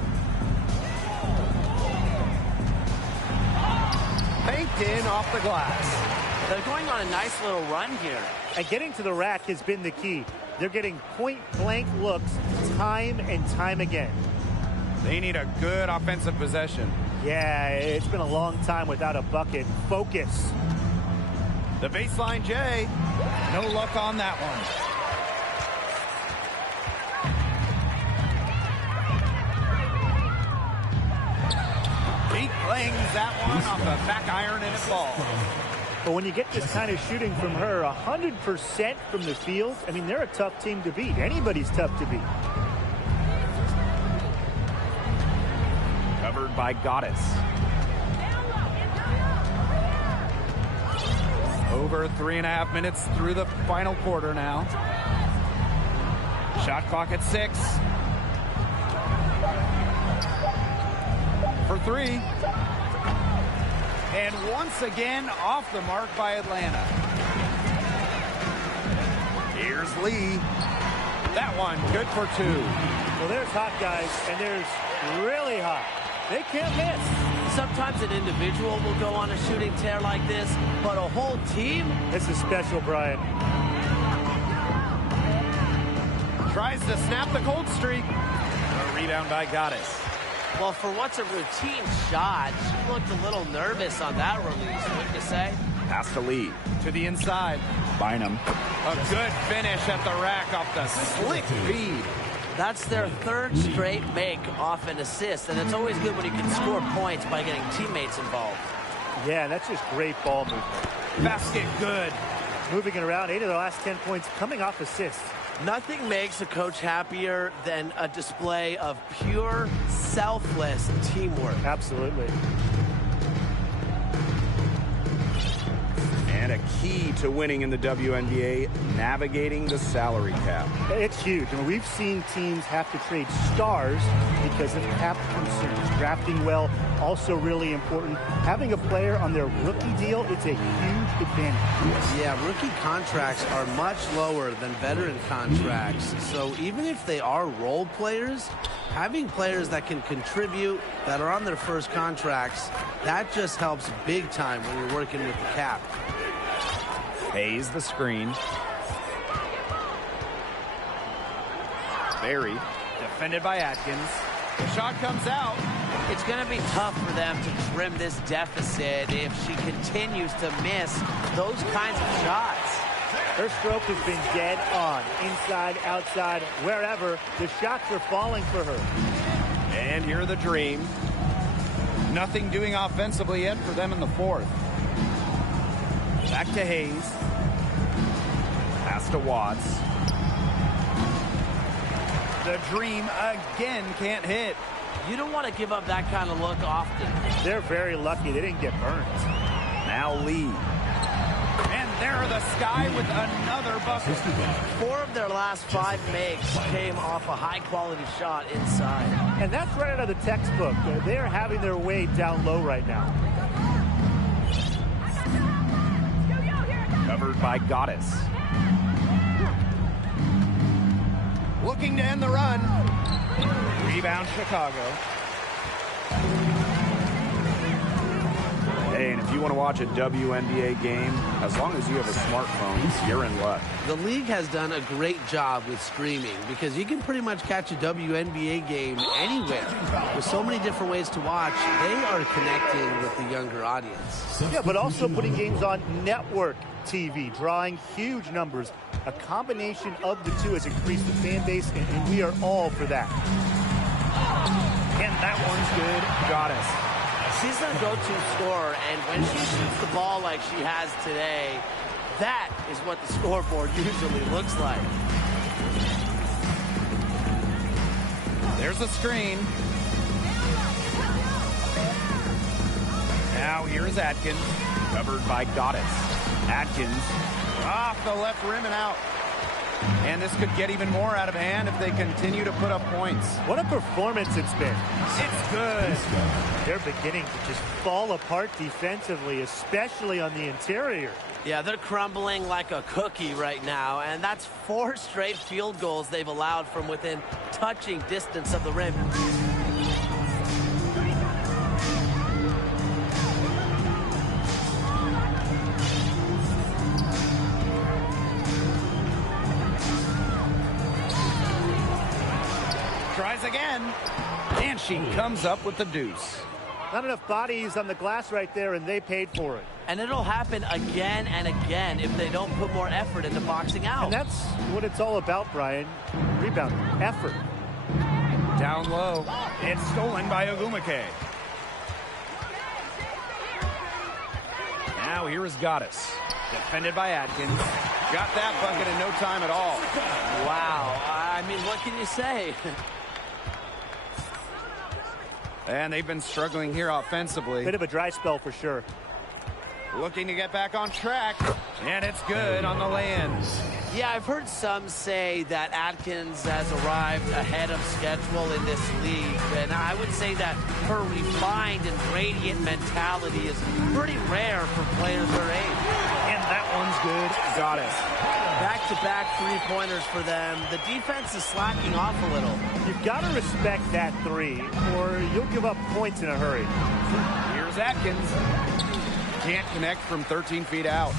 Banked in off the glass. They're going on a nice little run here. And getting to the rack has been the key. They're getting point-blank looks time and time again. They need a good offensive possession. Yeah, it's been a long time without a bucket. Focus. The baseline J. No luck on that one. He clings that one off the back iron and it falls. But when you get this kind of shooting from her, 100% from the field, I mean, they're a tough team to beat. Anybody's tough to beat. Covered by Goddess. Over 3.5 minutes through the final quarter now. Shot clock at 6. For 3. And once again, off the mark by Atlanta. Here's Lee. That one, good for 2. Well, there's hot guys, and there's really hot. They can't miss. Sometimes an individual will go on a shooting tear like this, but a whole team? This is special, Brian. Tries to snap the cold streak. A rebound by Goddess. Well, for what's a routine shot, she looked a little nervous on that release, wouldn't you say? Pass to Lee. To the inside. Bynum. A good finish at the rack off the slick feed. That's their third straight make off an assist, and it's always good when you can score points by getting teammates involved. Yeah, that's just great ball movement. Basket good. Moving it around, 8 of the last 10 points coming off assists. Nothing makes a coach happier than a display of pure, selfless teamwork. Absolutely. And a key to winning in the WNBA, navigating the salary cap. It's huge. I mean, we've seen teams have to trade stars because of cap concerns. Drafting well, also really important. Having a player on their rookie deal, it's a huge advantage. Yeah, rookie contracts are much lower than veteran contracts. So even if they are role players, having players that can contribute, that are on their first contracts, that just helps big time when you're working with the cap. Hayes the screen. Buried. Defended by Atkins. The shot comes out. It's going to be tough for them to trim this deficit if she continues to miss those kinds of shots. Her stroke has been dead on. Inside, outside, wherever. The shots are falling for her. And here are the Dream. Nothing doing offensively yet for them in the fourth. Back to Hayes. Pass to Watts. The Dream again can't hit. You don't want to give up that kind of look often. They're very lucky they didn't get burned. Now Lee. And there are the Sky with another bucket. 4 of their last 5 makes came off a high-quality shot inside. And that's right out of the textbook. They're having their way down low right now. Covered by Goddess. Looking to end the run. Rebound Chicago. Hey, and if you want to watch a WNBA game, as long as you have a smartphone, you're in luck. The league has done a great job with streaming because you can pretty much catch a WNBA game anywhere. With so many different ways to watch, they are connecting with the younger audience. Yeah, but also putting games on network TV, drawing huge numbers. A combination of the two has increased the fan base, and we are all for that. And that one's good. Goddess. She's their go-to scorer, and when she shoots the ball like she has today, that is what the scoreboard usually looks like. There's a screen. Now here's Atkins, covered by Goddess. Atkins off the left rim and out. And this could get even more out of hand if they continue to put up points. What a performance it's been. It's good. They're beginning to just fall apart defensively, especially on the interior. Yeah, they're crumbling like a cookie right now, and that's 4 straight field goals they've allowed from within touching distance of the rim. Tries again, and she comes up with the deuce. Not enough bodies on the glass right there, and they paid for it. And it'll happen again and again if they don't put more effort into boxing out. And that's what it's all about, Brian. Rebound, effort. Down low. It's stolen by Ogumake. Now here is Goddess. Defended by Atkins. Got that bucket in no time at all. Wow. I mean, what can you say? And they've been struggling here offensively. Bit of a dry spell for sure. Looking to get back on track. And it's good on the land. Yeah, I've heard some say that Atkins has arrived ahead of schedule in this league. And I would say that her refined and radiant mentality is pretty rare for players her age. And that one's good. Goddess. Back-to-back three-pointers for them. The defense is slacking off a little. You've got to respect that three, or you'll give up points in a hurry. Here's Atkins. Can't connect from 13 feet out.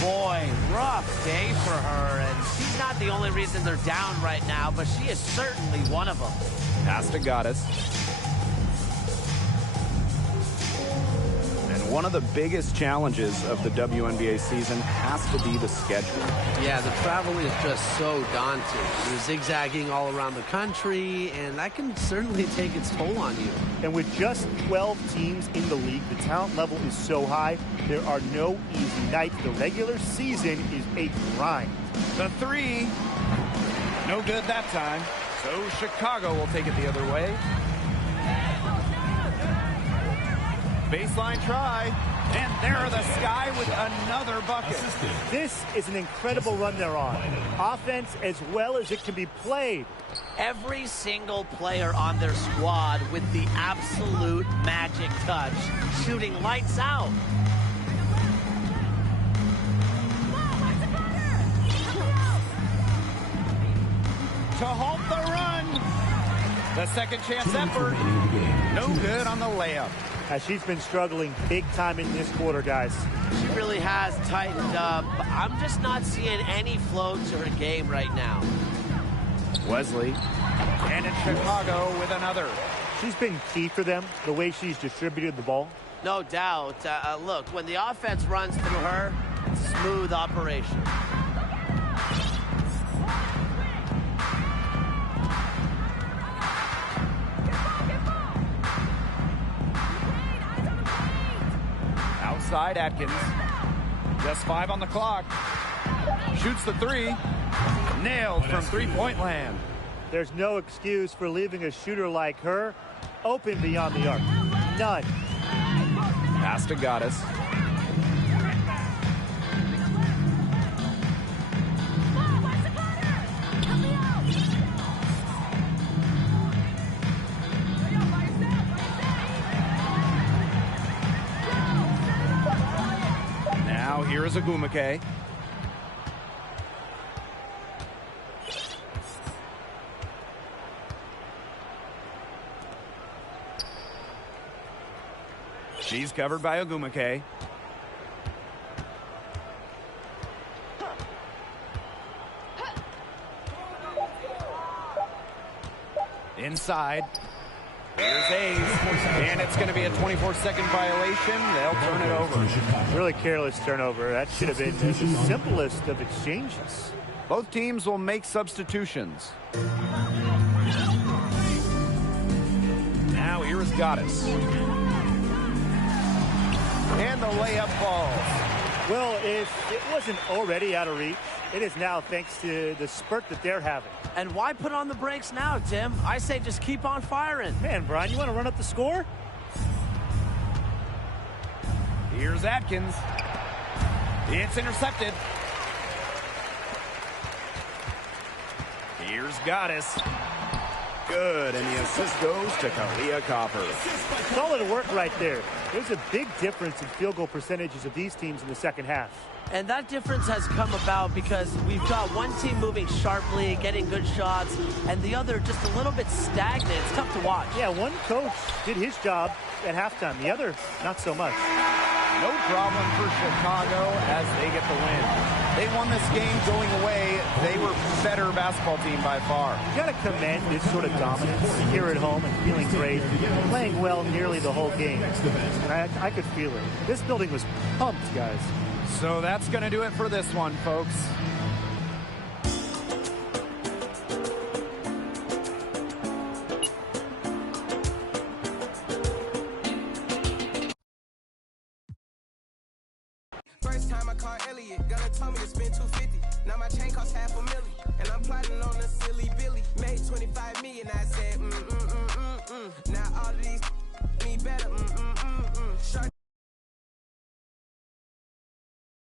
Boy, rough day for her, and she's not the only reason they're down right now, but she is certainly one of them. Pass to Goddess. One of the biggest challenges of the WNBA season has to be the schedule. Yeah, the travel is just so daunting. You're zigzagging all around the country, and that can certainly take its toll on you. And with just 12 teams in the league, the talent level is so high, there are no easy nights. The regular season is a grind. The three, no good that time. So Chicago will take it the other way. Baseline try, and there the Sky with another bucket. This is an incredible run they're on. Offense as well as it can be played. Every single player on their squad with the absolute magic touch, shooting lights out. To halt the run. The second chance effort. No good on the layup. She's been struggling big time in this quarter, guys. She really has tightened up. I'm just not seeing any flow to her game right now. Wesley. And in Chicago with another. She's been key for them, the way she's distributed the ball. No doubt. Look, when the offense runs through her, it's a smooth operation. Outside Atkins. Just 5 on the clock. Shoots the three. Nailed from three-point land. There's no excuse for leaving a shooter like her open beyond the arc. None. Pass to Goddess. Now here is Agumake. She's covered by Agumake. Inside. Here's Hayes. And it's going to be a 24-second violation. They'll turn it over. Really careless turnover. That should have been the simplest of exchanges. Both teams will make substitutions. Now here is Goddess. And the layup falls. Well, if it wasn't already out of reach, it is now thanks to the spurt that they're having. And why put on the brakes now, Tim? I say just keep on firing. Man, Brian, you want to run up the score? Here's Atkins. It's intercepted. Here's Goddess. Good, and the assist goes to Kalia Copper. Solid work right there. There's a big difference in field goal percentages of these teams in the second half. And that difference has come about because we've got one team moving sharply, getting good shots, and the other just a little bit stagnant. It's tough to watch. Yeah, one coach did his job at halftime. The other, not so much. No problem for Chicago as they get the win. They won this game going away. They were better basketball team by far. You got to commend this sort of dominance here at home and feeling great, playing well nearly the whole game. And I could feel it. This building was pumped, guys. So that's going to do it for this one, folks. First time I called Elliot, Gunna told me to spend $250. Now my chain costs $500,000, and I'm plotting on a silly Billy. Made $25 million, I said, Now all of these me better, Shorty